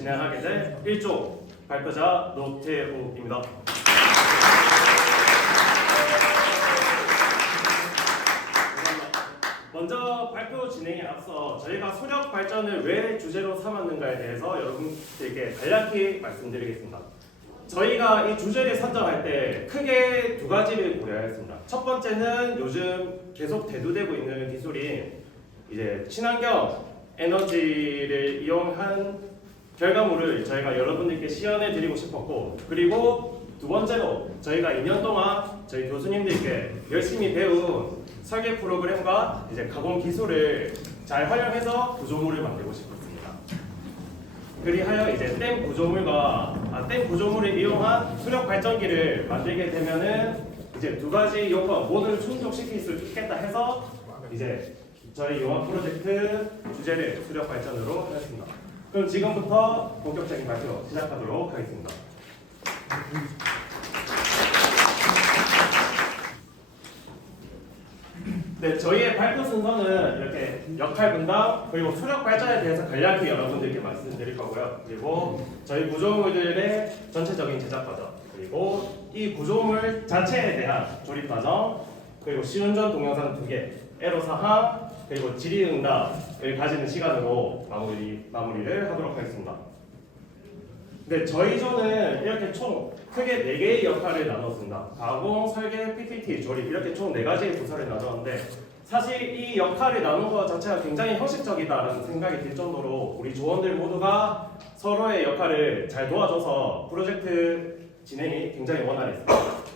진행하게 될 1조 발표자 노태우입니다. 먼저 발표 진행에 앞서 저희가 소력 발전을 왜 주제로 삼았는가에 대해서 여러분들께 간략히 말씀드리겠습니다. 저희가 이 주제를 선정할 때 크게 두 가지를 고려했습니다. 첫 번째는 요즘 계속 대두되고 있는 기술인 이제 친환경 에너지를 이용한 결과물을 저희가 여러분들께 시연해 드리고 싶었고 그리고 두 번째로 저희가 2년 동안 저희 교수님들께 열심히 배운 설계 프로그램과 이제 가공 기술을 잘 활용해서 구조물을 만들고 싶었습니다. 그리하여 이제 댐 구조물과 아, 댐 구조물을 이용한 수력 발전기를 만들게 되면은 이제 두 가지 요건 모두 충족시킬 수 있겠다 해서 이제 저희 용암 프로젝트 주제를 수력 발전으로 하였습니다. 그럼 지금부터 본격적인 발표 시작하도록 하겠습니다. 네, 저희의 발표 순서는 이렇게 역할 분담 그리고 수력 발전에 대해서 간략히 여러분들께 말씀드릴 거고요. 그리고 저희 구조물들의 전체적인 제작 과정 그리고 이 구조물 자체에 대한 조립 과정 그리고 시운전 동영상 두 개, 에로 사항 그리고 질의응답을 가지는 시간으로 마무리 마무리를 하도록 하겠습니다. 네, 저희 조는 이렇게 총 크게 네 개의 역할을 나눴습니다. 가공, 설계, PPT, 조립 이렇게 총네 가지의 부서를 나눴는데 사실 이 역할을 나눈 것 자체가 굉장히 형식적이다라는 생각이 들 정도로 우리 조원들 모두가 서로의 역할을 잘 도와줘서 프로젝트 진행이 굉장히 원활했습니다.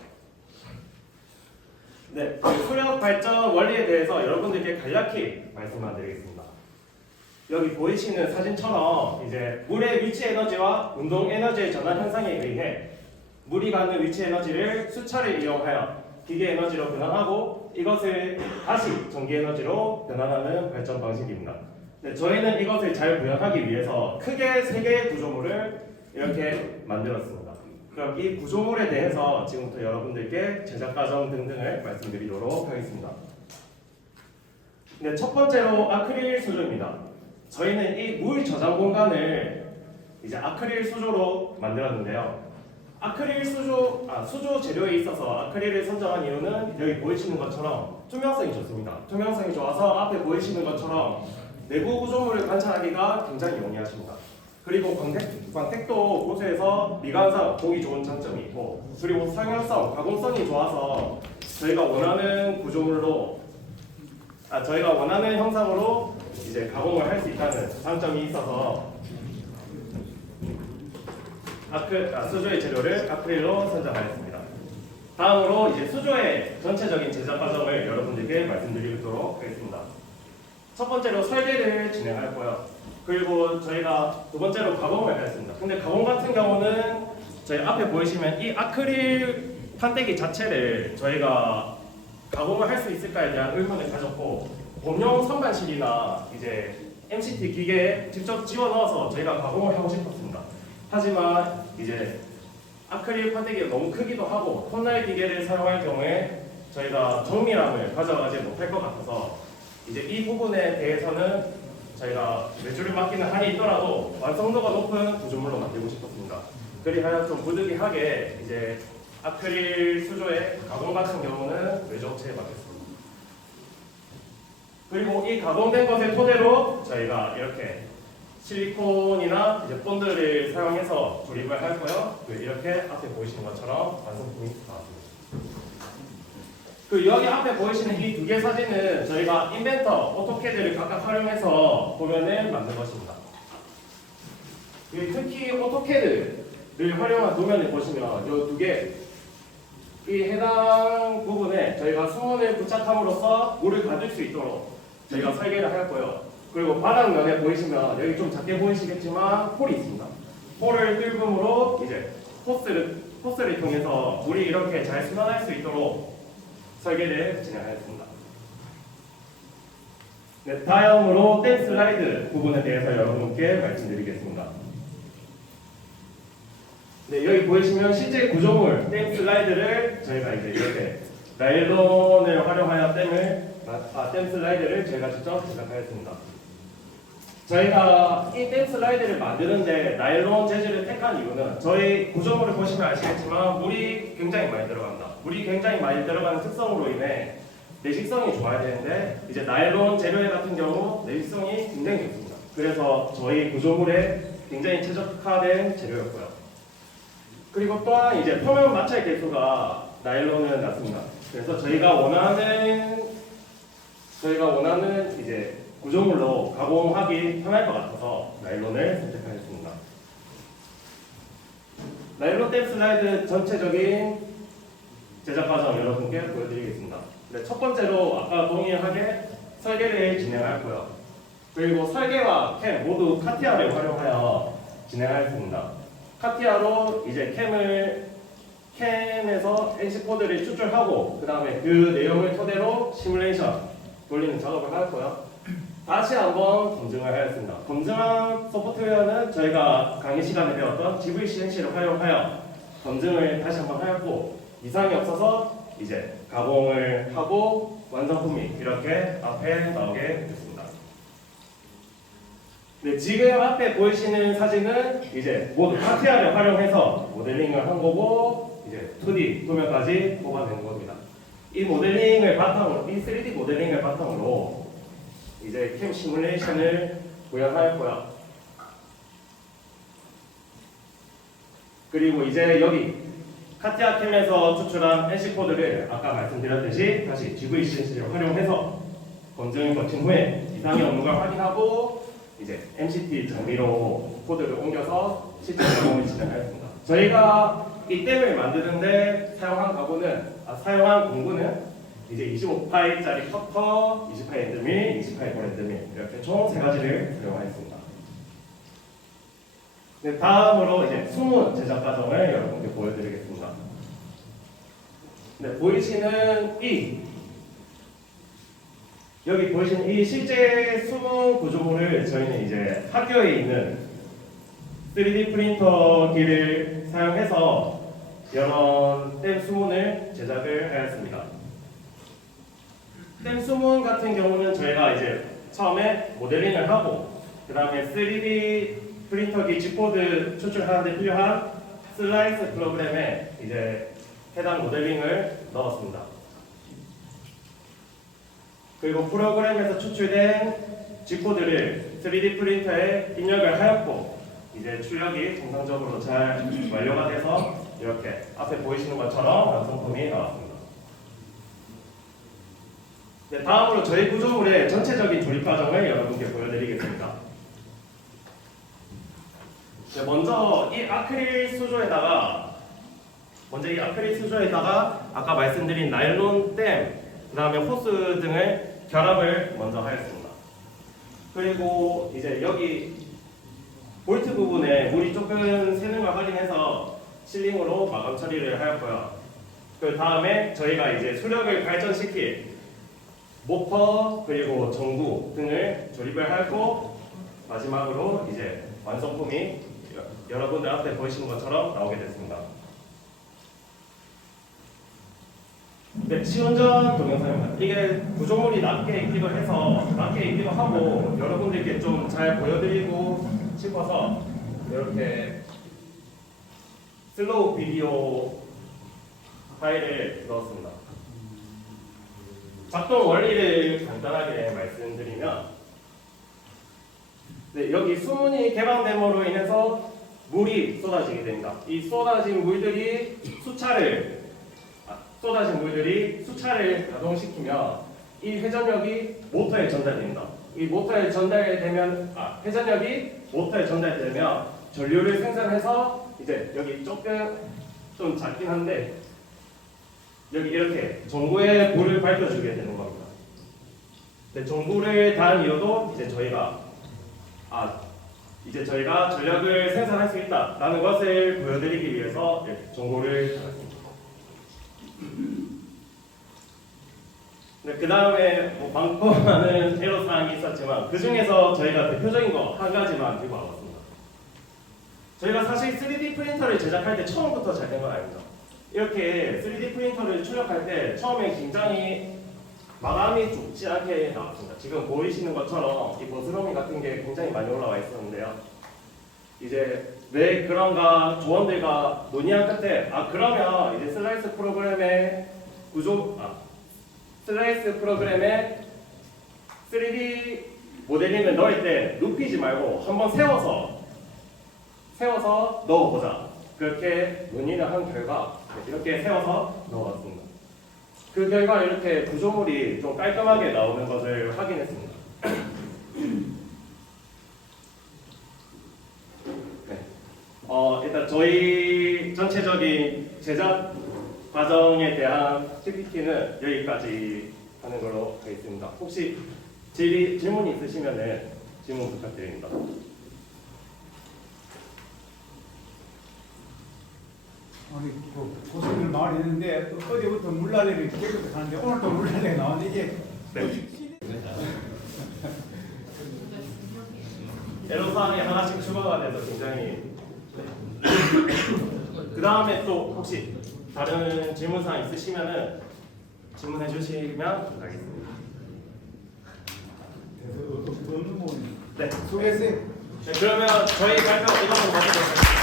네, 그 수력 발전 원리에 대해서 여러분들께 간략히 말씀만 드리겠습니다. 여기 보이시는 사진처럼 이제 물의 위치 에너지와 운동 에너지의 전환 현상에 의해 물이 갖는 위치 에너지를 수차를 이용하여 기계 에너지로 변환하고 이것을 다시 전기 에너지로 변환하는 발전 방식입니다. 네, 저희는 이것을 잘 구현하기 위해서 크게 세 개의 구조물을 이렇게 만들었습니다. 그럼 이 구조물에 대해서 지금부터 여러분들께 제작 과정 등등을 말씀드리도록 하겠습니다. 네, 첫 번째로 아크릴 수조입니다. 저희는 이 물 저장 공간을 이제 아크릴 수조로 만들었는데요. 아크릴 수조, 아, 수조 재료에 있어서 아크릴을 선정한 이유는 여기 보이시는 것처럼 투명성이 좋습니다. 투명성이 좋아서 앞에 보이시는 것처럼 내부 구조물을 관찰하기가 굉장히 용이하십니다. 그리고 광택, 광택도 고수해서 미관상 보기 좋은 장점이 있고 그리고 상용성, 가공성이 좋아서 저희가 원하는 구조물로 아, 저희가 원하는 형상으로 이제 가공을 할 수 있다는 장점이 있어서 아크, 아, 수조의 재료를 아크릴로 선정하였습니다. 다음으로 이제 수조의 전체적인 제작 과정을 여러분들께 말씀드리도록 하겠습니다. 첫 번째로 설계를 진행하였고요. 그리고 저희가 두 번째로 가공을 하였습니다. 근데 가공 같은 경우는 저희 앞에 보이시면 이 아크릴 판때기 자체를 저희가 가공을 할 수 있을까에 대한 의문을 가졌고 범용 선반실이나 이제 MCT 기계에 직접 집어 넣어서 저희가 가공을 하고 싶었습니다. 하지만 이제 아크릴 판때기가 너무 크기도 하고 톤날 기계를 사용할 경우에 저희가 정밀함을 가져가지 못할 것 같아서 이제 이 부분에 대해서는 저희가 매출을 맡기는 한이 있더라도 완성도가 높은 구조물로 만들고 싶었습니다. 그리하여 좀 부득이하게 이제 아크릴 수조의 가공 같은 경우는 외주 업체에 맡겼습니다. 그리고 이 가공된 것을 토대로 저희가 이렇게 실리콘이나 이제 본드를 사용해서 조립을 하고요. 그 이렇게 앞에 보이시는 것처럼 완성품이 나왔습니다. 그 여기 앞에 보이시는 이 두 개 사진은 저희가 인벤터, 오토캐드를 각각 활용해서 도면을 만든 것입니다. 이 특히 오토캐드를 활용한 도면을 보시면 이 두 개, 이 해당 부분에 저희가 수문을 부착함으로써 물을 가둘 수 있도록 저희가 설계를 하였고요. 그리고 바닥면에 보이시면 여기 좀 작게 보이시겠지만 홀이 있습니다. 홀을 뚫음으로 이제 호스를 호스를 통해서 물이 이렇게 잘 순환할 수 있도록 설계를 진행하였습니다. 네, 다음으로 댄 슬라이드 부분에 대해서 여러분께 말씀드리겠습니다. 네, 여기 보이시면 실제 구조물 댐 슬라이드를 저희가 이제 이렇게 나일론을 활용하여 댐을 아, 댐 슬라이드를 저희가 직접 제작하였습니다. 저희가 이 댐 슬라이드를 만드는데 나일론 재질을 택한 이유는 저희 구조물을 보시면 아시겠지만 물이 굉장히 많이 들어간다. 물이 굉장히 많이 들어가는 특성으로 인해 내식성이 좋아야 되는데 이제 나일론 재료의 같은 경우 내식성이 굉장히 좋습니다. 그래서 저희 구조물에 굉장히 최적화된 재료였고요. 그리고 또한 이제 표면 마찰 개수가 나일론은 낮습니다. 그래서 저희가 원하는 저희가 원하는 이제 구조물로 가공하기 편할 것 같아서 나일론을 선택하였습니다. 나일론 댐 슬라이드 전체적인 제작 과정 여러분께 보여드리겠습니다. 네, 첫 번째로 아까 동일하게 설계를 진행하였고요. 그리고 설계와 캠 모두 카티아를 활용하여 진행하였습니다. 카티아로 이제 캠을 캠에서 NC 코드를 추출하고 그 다음에 그 내용을 토대로 시뮬레이션 돌리는 작업을 하였고요. 다시 한번 검증을 하였습니다. 검증한 소프트웨어는 저희가 강의 시간에 배웠던 GVCNC를 활용하여 검증을 다시 한번 하였고 이상이 없어서 이제 가공을 하고 완성품이 이렇게 앞에 나오게 됐습니다. 네, 지금 앞에 보이시는 사진은 이제 모두 카티아를 활용해서 모델링을 한 거고 이제 2D 도면까지 뽑아내는 겁니다. 이 모델링을 바탕으로, 이 3D 모델링을 바탕으로 이제 캠 시뮬레이션을 구현하였고요. 그리고 이제 여기 카티아 캠에서 추출한 NC 코드를 아까 말씀드렸듯이 다시 GVCNC를 활용해서 검증을 거친 후에 이상이 없는 걸 확인하고 이제 MCT 장비로 코드를 옮겨서 실제 작업을 진행하였습니다. 저희가 이 댐을 만드는데 사용한 가구는 아, 사용한 공구는 이제 25파이짜리 커터, 28 엔드밀, 28 브랜드밀 이렇게 총 세 가지를 사용하였습니다. 네, 다음으로 이제 수문 제작 과정을 여러분께 보여드리겠습니다. 네, 보이시는 이 여기 보이시는 이 실제 수문 구조물을 저희는 이제 학교에 있는 3D 프린터기를 사용해서 이런 댐 수문을 제작을 하였습니다. 댐 수문 같은 경우는 저희가 이제 처음에 모델링을 하고 그 다음에 3D 프린터기 G코드 추출하는데 필요한 슬라이스 프로그램에 이제 해당 모델링을 넣었습니다. 그리고 프로그램에서 추출된 G코드를 3D 프린터에 입력을 하였고 이제 출력이 정상적으로 잘 완료가 돼서 이렇게 앞에 보이시는 것처럼 완성품이 나왔습니다. 네, 다음으로 저희 구조물의 전체적인 조립 과정을 여러분께 보여드리겠습니다. 네, 먼저 이 아크릴 수조에다가 먼저 이 아크릴 수조에다가 아까 말씀드린 나일론 댐, 그 다음에 호스 등을 결합을 먼저 하였습니다. 그리고 이제 여기 볼트 부분에 물이 조금 새는 걸 확인해서 실링으로 마감 처리를 하였고요. 그 다음에 저희가 이제 수력을 발전시킬 모터 그리고 전구 등을 조립을 하고 마지막으로 이제 완성품이 여- 여러분들 앞에 보이시는 것처럼 나오게 됐습니다. 시운전 동영상입니다. 이게 구조물이 낮게 있기도 해서 낮게 있기도 하고 여러분들께 좀 잘 보여드리고 싶어서 이렇게 슬로우 비디오 파일을 넣었습니다. 작동 원리를 간단하게 말씀드리면 네, 여기 수문이 개방됨으로 인해서 물이 쏟아지게 됩니다. 이 쏟아진 물들이 수차를 아, 쏟아진 물들이 수차를 가동시키면 이 회전력이 모터에 전달됩니다. 이 모터에 전달되면 아, 회전력이 모터에 전달되면 전류를 생산해서 이제 여기 조금 좀 작긴 한데 여기 이렇게 전구에 불을 밝혀주게 되는 겁니다. 네, 전구를 단 이유도 이제 저희가 아 이제 저희가 전력을 생산할 수 있다라는 것을 보여드리기 위해서 전구를 달았습니다. 네, 그 다음에 뭐 많고 많은 애로 사항이 있었지만 그 중에서 저희가 대표적인 거 한 가지만 들고 와봤습니다. 저희가 사실 3D 프린터를 제작할 때 처음부터 잘 된 건 아닙니다. 이렇게 3D 프린터를 출력할 때 처음에 굉장히 마감이 좁지 않게 나왔습니다. 지금 보이시는 것처럼 이 버스러미 같은 게 굉장히 많이 올라와 있었는데요. 이제 왜 그런가 조원들과 논의한 끝에 아 그러면 이제 슬라이스 프로그램의 구조 아 슬라이스 프로그램의 3D 모델링을 넣을 때 눕히지 말고 한번 세워서 세워서 넣어보자 그렇게 논의를 한 결과 이렇게 세워서 넣어봤습니다. 그 결과 이렇게 구조물이 좀 깔끔하게 나오는 것을 확인했습니다. 네. 어, 일단 저희 전체적인 제작 과정에 대한 PPT는 여기까지 하는 걸로 하겠습니다. 혹시 질, 질문이 있으시면 질문 부탁드립니다. 아니 그 고수들 마을이 있는데 어제부터 물난리를 깨끗이 하는데 오늘 또 물난리가 나왔는데 이게 네. 애로사항이 하나씩 추가가 돼서 굉장히 그 다음에 또 혹시 다른 질문사항 있으시면은 질문해 주시면 감사하겠습니다. 부분이 네. 수고했어요. 네, 그러면 저희 발표 이것으로 마치도록 하겠습니다.